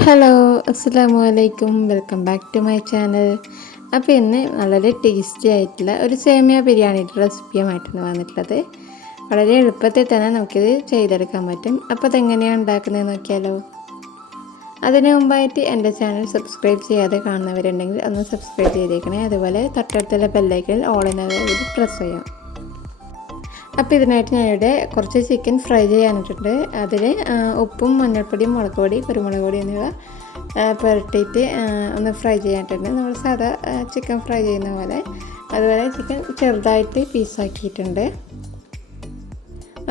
Hello അസ്സലാമു അലൈക്കും welcome back to my channel. അപ്പോൾ ഇന്ന് വളരെ ടേസ്റ്റി ആയിട്ടുള്ള ഒരു സേമിയ ബിരിയാണിയുടെ റെസിപ്പിയുമായിട്ടാണ് വന്നിട്ടുള്ളത്. വളരെ എളുപ്പത്തിൽ തന്നെ നമുക്കിത് ചെയ്തെടുക്കാൻ പറ്റും. അപ്പോൾ അതെങ്ങനെയാണ് ഉണ്ടാക്കുന്നത് നോക്കിയാലോ. അതിനു മുമ്പായിട്ട് എൻ്റെ ചാനൽ സബ്സ്ക്രൈബ് ചെയ്യാതെ കാണുന്നവരുണ്ടെങ്കിൽ ഒന്ന് സബ്സ്ക്രൈബ് ചെയ്തേക്കണേ. അതുപോലെ തൊട്ടടുത്തുള്ള ബെല്ലൈക്കണിൽ ഓൾ എന്നത് പ്രസ് ചെയ്യാം. അപ്പോൾ ഇതിനായിട്ട് ഞാനിവിടെ കുറച്ച് ചിക്കൻ ഫ്രൈ ചെയ്യാനിട്ടുണ്ട്. അതിൽ ഉപ്പും മഞ്ഞൾപ്പൊടിയും മുളക് പൊടി കുരുമുളക് പൊടി എന്നിവ പുരട്ടിയിട്ട് ഒന്ന് ഫ്രൈ ചെയ്യാനിട്ടുണ്ട്. നമ്മൾ സാധാ ചിക്കൻ ഫ്രൈ ചെയ്യുന്ന പോലെ. അതുപോലെ ചിക്കൻ ചെറുതായിട്ട് പീസാക്കിയിട്ടുണ്ട്.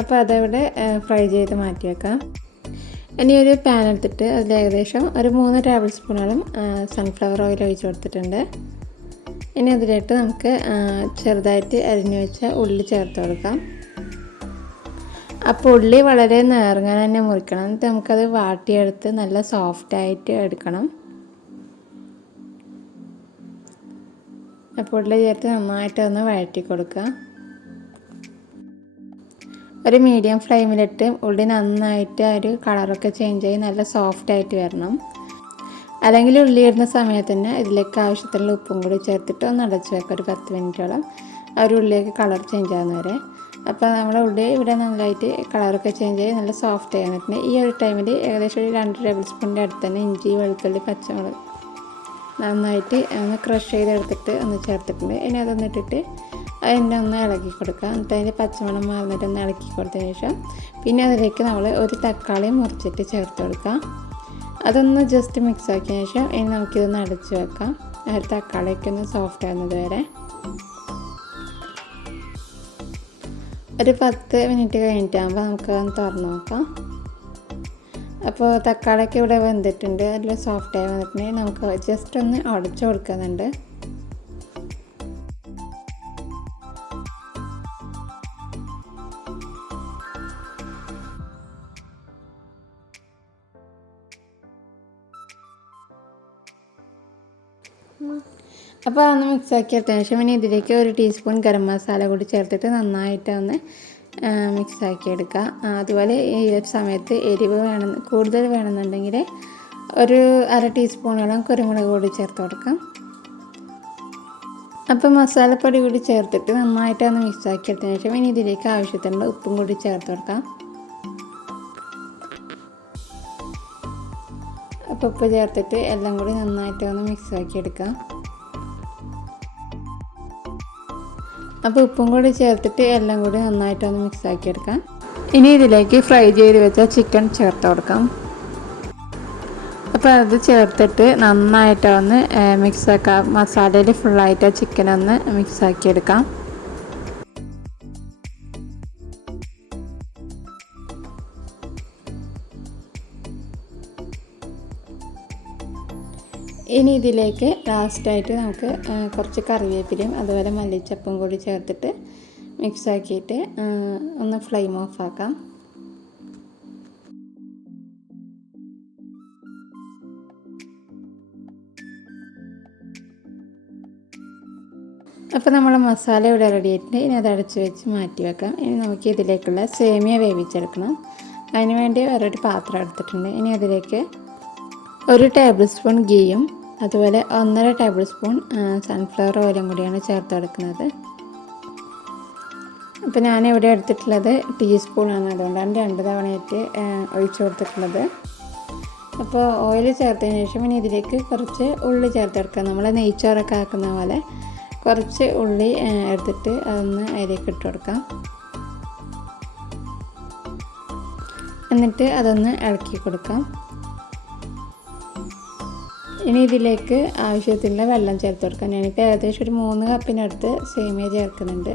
അപ്പോൾ അതവിടെ ഫ്രൈ ചെയ്ത് മാറ്റി വെക്കാം. ഇനി ഒരു പാൻ എടുത്തിട്ട് അതിൽ ഏകദേശം ഒരു 3 ടേബിൾ സ്പൂണോളം സൺഫ്ലവർ ഓയിൽ ഒഴിച്ച് കൊടുത്തിട്ടുണ്ട്. ഇനി അതിലേക്ക് നമുക്ക് ചെറുതായിട്ട് അരിഞ്ഞു വെച്ച ഉള്ളി ചേർത്ത് കൊടുക്കാം. അപ്പോൾ ഉള്ളി വളരെ നേർങ്ങനെ തന്നെ മുറിക്കണം. എന്നിട്ട് നമുക്കത് വാട്ടിയെടുത്ത് നല്ല സോഫ്റ്റായിട്ട് എടുക്കണം. അപ്പോൾ ഉള്ളി ചേർത്ത് നന്നായിട്ട് ഒന്ന് വഴറ്റി കൊടുക്കുക. ഒരു മീഡിയം ഫ്ലെയിമിലിട്ട് ഉള്ളി നന്നായിട്ട് ഒരു കളറൊക്കെ ചേഞ്ച് ആയി നല്ല സോഫ്റ്റായിട്ട് വരണം. അല്ലെങ്കിൽ ഉള്ളി ഇടുന്ന സമയത്ത് തന്നെ ഇതിലേക്ക് ആവശ്യത്തിനുള്ള ഉപ്പും കൂടി ചേർത്തിട്ട് ഒന്ന് അടച്ച് വെക്കാം ഒരു 10 മിനിറ്റോളം. ആ ഒരു ഉള്ളിലേക്ക് കളർ ചേഞ്ച് ആകുന്ന വരെ. അപ്പോൾ നമ്മുടെ ഉള്ളി ഇവിടെ നന്നായിട്ട് കളറൊക്കെ ചേഞ്ച് ആയി നല്ല സോഫ്റ്റ് ആയി വന്നിട്ടുണ്ട്. ഈ ഒരു ടൈമിൽ ഏകദേശം ഒരു 2 ടേബിൾ സ്പൂണിൻ്റെ അടുത്ത് തന്നെ ഇഞ്ചി വെളുത്തുള്ളി പച്ചമുളക് നന്നായിട്ട് ഒന്ന് ക്രഷ് ചെയ്തെടുത്തിട്ട് ഒന്ന് ചേർത്തിട്ടുണ്ട്. ഇനി അതൊന്ന് ഇട്ടിട്ട് അതിൻ്റെ ഒന്ന് ഇളക്കി കൊടുക്കുക. എന്നിട്ട് അതിൻ്റെ പച്ചമണം മാറുന്നിട്ട് ഒന്ന് ഇളക്കി കൊടുത്തതിന് ശേഷം പിന്നെ അതിലേക്ക് നമ്മൾ ഒരു തക്കാളി മുറിച്ചിട്ട് ചേർത്ത് കൊടുക്കുക. അതൊന്ന് ജസ്റ്റ് മിക്സ് ആക്കിയതിന് ശേഷം ഇനി നമുക്കിതൊന്ന് അടച്ച് വെക്കാം. ഒരു തക്കാളിയൊക്കെ ഒന്ന് സോഫ്റ്റ് ആകുന്നത് വരെ. ഒരു 10 മിനിറ്റ് കഴിഞ്ഞിട്ടാകുമ്പോൾ നമുക്കതൊന്ന് തുറന്ന് നോക്കാം. അപ്പോൾ തക്കാളിയൊക്കെ ഇവിടെ വെന്തിട്ടുണ്ട്, അതിൽ സോഫ്റ്റായി വന്നിട്ടുണ്ടെങ്കിൽ നമുക്ക് ജസ്റ്റ് ഒന്ന് ഉടച്ചു കൊടുക്കുന്നുണ്ട്. അപ്പോൾ അതൊന്ന് മിക്സ് ആക്കി എടുത്തതിന് ശേഷം ഇനി ഇതിലേക്ക് ഒരു ടീസ്പൂൺ ഗരം മസാല കൂടി ചേർത്തിട്ട് നന്നായിട്ട് ഒന്ന് മിക്സ് ആക്കി എടുക്കുക. അതുപോലെ ഈ സമയത്ത് എരിവ് കൂടുതൽ വേണമെന്നുണ്ടെങ്കിൽ ഒരു 1/2 ടീസ്പൂണോളം കുരുമുളക് പൊടി ചേർത്ത് കൊടുക്കാം. അപ്പോൾ മസാലപ്പൊടി കൂടി ചേർത്തിട്ട് നന്നായിട്ട് ഒന്ന് മിക്സ് ആക്കി എടുത്തതിന് ശേഷം ഇനി ഇതിലേക്ക് ആവശ്യത്തിനുള്ള ഉപ്പും കൂടി ചേർത്ത് കൊടുക്കാം. അപ്പോൾ ഉപ്പ് ചേർത്തിട്ട് എല്ലാം കൂടി നന്നായിട്ട് ഒന്ന് മിക്സ് ആക്കി എടുക്കാം. അപ്പോൾ ഉപ്പും കൂടി ചേർത്തിട്ട് എല്ലാം കൂടി നന്നായിട്ടൊന്ന് മിക്സ് ആക്കി എടുക്കാം. ഇനി ഇതിലേക്ക് ഫ്രൈ ചെയ്ത് വെച്ച ചിക്കൻ ചേർത്ത് കൊടുക്കാം. അപ്പോൾ അത് ചേർത്തിട്ട് നന്നായിട്ടൊന്ന് മിക്സ് ആക്കാം. മസാലയിൽ ഫുള്ളായിട്ട് ചിക്കൻ ഒന്ന് മിക്സ് ആക്കി എടുക്കാം. ഇനി ഇതിലേക്ക് ലാസ്റ്റായിട്ട് നമുക്ക് കുറച്ച് കറിവേപ്പിലയും അതുപോലെ മല്ലിച്ചപ്പും കൂടി ചേർത്തിട്ട് മിക്സ് ആക്കിയിട്ട് ഒന്ന് ഫ്ലെയിം ഓഫ് ആക്കാം. അപ്പോൾ നമ്മൾ മസാല ഇവിടെ റെഡി ആയിട്ടുണ്ട്. ഇനി അത് അടച്ച് വെച്ച് മാറ്റി വെക്കാം. ഇനി നമുക്ക് ഇതിലേക്കുള്ള സേമിയ വേവിച്ചെടുക്കണം. അതിന് വേണ്ടി വേറൊരു പാത്രം എടുത്തിട്ടുണ്ട്. ഇനി അതിലേക്ക് 1 ടേബിൾ സ്പൂൺ ഗീയും അതുപോലെ 1.5 ടേബിൾ സ്പൂൺ സൺഫ്ലവർ ഓയിലും കൂടിയാണ് ചേർത്ത് കൊടുക്കുന്നത്. അപ്പോൾ ഞാനിവിടെ എടുത്തിട്ടുള്ളത് ടീസ്പൂണാണ്, അതുകൊണ്ടാണ് 2 തവണയായിട്ട് ഒഴിച്ച് കൊടുത്തിട്ടുള്ളത്. അപ്പോൾ ഓയിൽ ചേർത്തതിന് ശേഷം ഇനി ഇതിലേക്ക് കുറച്ച് ഉള്ളി ചേർത്ത് കൊടുക്കുക. നമ്മൾ നെയ്ച്ചോറൊക്കെ ആക്കുന്ന പോലെ കുറച്ച് ഉള്ളി എടുത്തിട്ട് അതൊന്ന് അതിലേക്ക് ഇട്ട് കൊടുക്കാം. എന്നിട്ട് അതൊന്ന് ഇളക്കി കൊടുക്കാം. ഇനി ഇതിലേക്ക് ആവശ്യത്തിനുള്ള വെള്ളം ചേർത്ത് കൊടുക്കാം. ഞാനിപ്പോൾ ഏകദേശം ഒരു 3 കപ്പിനടുത്ത് സേമിയ ചേർക്കുന്നുണ്ട്.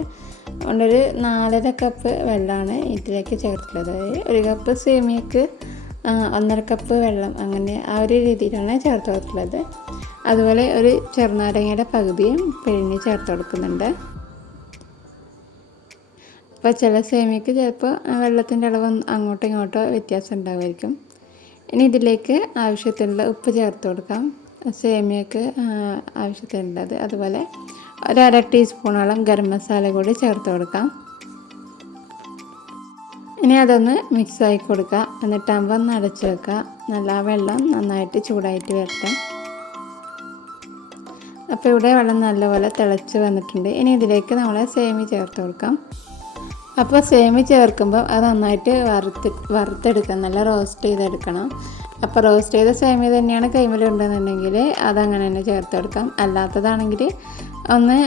അതുകൊണ്ടൊരു 4.5 കപ്പ് വെള്ളമാണ് ഇതിലേക്ക് ചേർത്തുള്ളത്. 1 കപ്പ് സേമിയക്ക് 1.5 കപ്പ് വെള്ളം, അങ്ങനെ ആ ഒരു രീതിയിലാണ് ചേർത്ത് കൊടുത്തിട്ടുള്ളത്. അതുപോലെ ഒരു ചെറുനാരങ്ങയുടെ പകുതിയും പിഴിഞ്ഞ് ചേർത്ത് കൊടുക്കുന്നുണ്ട്. അപ്പോൾ ചില സേമിയക്ക് ചിലപ്പോൾ വെള്ളത്തിൻ്റെ അളവ് അങ്ങോട്ടോ ഇങ്ങോട്ടോ വ്യത്യാസം ഉണ്ടാകുമായിരിക്കും. ഇനി ഇതിലേക്ക് ആവശ്യത്തിനുള്ള ഉപ്പ് ചേർത്ത് കൊടുക്കാം. സേമിയക്ക് ആവശ്യത്തിനുള്ളത്. അതുപോലെ 1/2 ടീസ്പൂണോളം ഗരം മസാല കൂടി ചേർത്ത് കൊടുക്കാം. ഇനി അതൊന്ന് മിക്സാക്കി കൊടുക്കുക. എന്നിട്ടാകുമ്പോൾ ഒന്ന് അടച്ച് വെക്കുക. നല്ല വെള്ളം നന്നായിട്ട് ചൂടായിട്ട് വരട്ടെ. അപ്പോൾ ഇവിടെ വെള്ളം നല്ലപോലെ തിളച്ച് വന്നിട്ടുണ്ട്. ഇനി ഇതിലേക്ക് നമ്മൾ സേമിയ ചേർത്ത് കൊടുക്കാം. അപ്പോൾ സേമിയ ചേർക്കുമ്പോൾ അത് നന്നായിട്ട് വറുത്തെടുക്കണം, നല്ല റോസ്റ്റ് ചെയ്തെടുക്കണം. അപ്പോൾ റോസ്റ്റ് ചെയ്ത സേമിയ തന്നെയാണ് കൈമലുണ്ടെന്നുണ്ടെങ്കിൽ അതങ്ങനെ തന്നെ ചേർത്ത് കൊടുക്കാം. അല്ലാത്തതാണെങ്കിൽ ഒന്ന്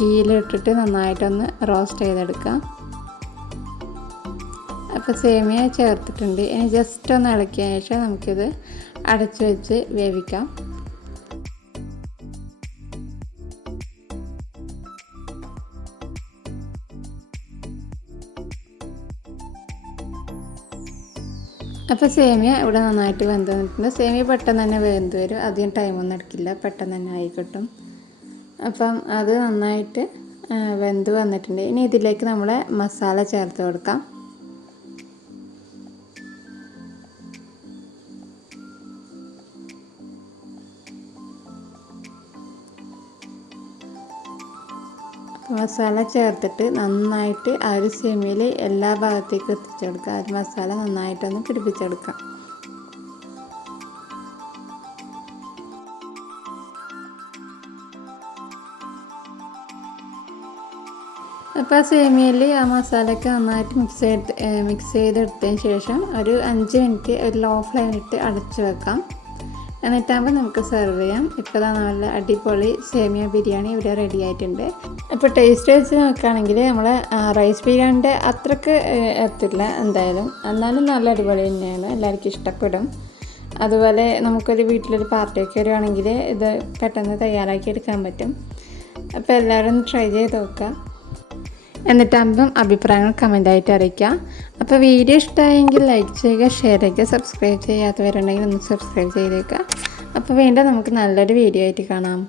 ഗീയിലിട്ടിട്ട് നന്നായിട്ടൊന്ന് റോസ്റ്റ് ചെയ്തെടുക്കാം. അപ്പോൾ സേമിയ ചേർത്തിട്ടുണ്ട്. ഇനി ജസ്റ്റ് ഒന്ന് ഇളക്കിയ ശേഷം നമുക്കിത് അടച്ചു വെച്ച് വേവിക്കാം. അപ്പോൾ സേമിയ ഇവിടെ നന്നായിട്ട് വെന്ത് വന്നിട്ടുണ്ട്. സേമിയ പെട്ടെന്ന് തന്നെ വെന്ത് വരും, അധികം ടൈമൊന്നും എടുക്കില്ല, പെട്ടെന്ന് തന്നെ ആയി കിട്ടും. അപ്പം അത് നന്നായിട്ട് വെന്ത് വന്നിട്ടുണ്ട്. ഇനി ഇതിലേക്ക് നമ്മൾ മസാല ചേർത്ത് കൊടുക്കാം. മസാല ചേർത്തിട്ട് നന്നായിട്ട് ആ ഒരു സേമിയയിൽ എല്ലാ ഭാഗത്തേക്കും എത്തിച്ചെടുക്കുക. ആ ഒരു മസാല നന്നായിട്ടൊന്ന് പിടിപ്പിച്ചെടുക്കാം. അപ്പോൾ ആ സേമിയയിൽ ആ മസാലയൊക്കെ നന്നായിട്ട് മിക്സ് ചെയ്തെടുത്തതിന് ശേഷം ഒരു 5 മിനിറ്റ് ഒരു ലോ ഫ്ലെയിമിലിട്ട് അടച്ചു വെക്കാം. എന്നിട്ടാകുമ്പോൾ നമുക്ക് സെർവ് ചെയ്യാം. ഇപ്പോൾ നല്ല അടിപൊളി സേമിയ ബിരിയാണി ഇവിടെ റെഡി ആയിട്ടുണ്ട്. അപ്പോൾ ടേസ്റ്റ് വെച്ച് നോക്കുകയാണെങ്കിൽ നമ്മൾ റൈസ് ബിരിയാണിൻ്റെ അത്രയ്ക്ക് എത്തില്ല എന്തായാലും, എന്നാലും നല്ല അടിപൊളി തന്നെയാണ്, എല്ലാവർക്കും ഇഷ്ടപ്പെടും. അതുപോലെ നമുക്കൊരു വീട്ടിലൊരു പാർട്ടിയൊക്കെ വരുവാണെങ്കിൽ ഇത് പെട്ടെന്ന് തയ്യാറാക്കി എടുക്കാൻ പറ്റും. അപ്പോൾ എല്ലാവരും ട്രൈ ചെയ്ത് നോക്കുക. എന്നിട്ടാകുമ്പം അഭിപ്രായങ്ങൾ കമൻ്റായിട്ട് അറിയിക്കുക. അപ്പോൾ വീഡിയോ ഇഷ്ടമായെങ്കിൽ ലൈക്ക് ചെയ്യുക, ഷെയർ ചെയ്യുക, സബ്സ്ക്രൈബ് ചെയ്യാത്തവരുണ്ടെങ്കിൽ ഒന്ന് സബ്സ്ക്രൈബ് ചെയ്തേക്കുക. അപ്പോൾ വീണ്ടും നമുക്ക് നല്ലൊരു വീഡിയോ ആയിട്ട് കാണാം.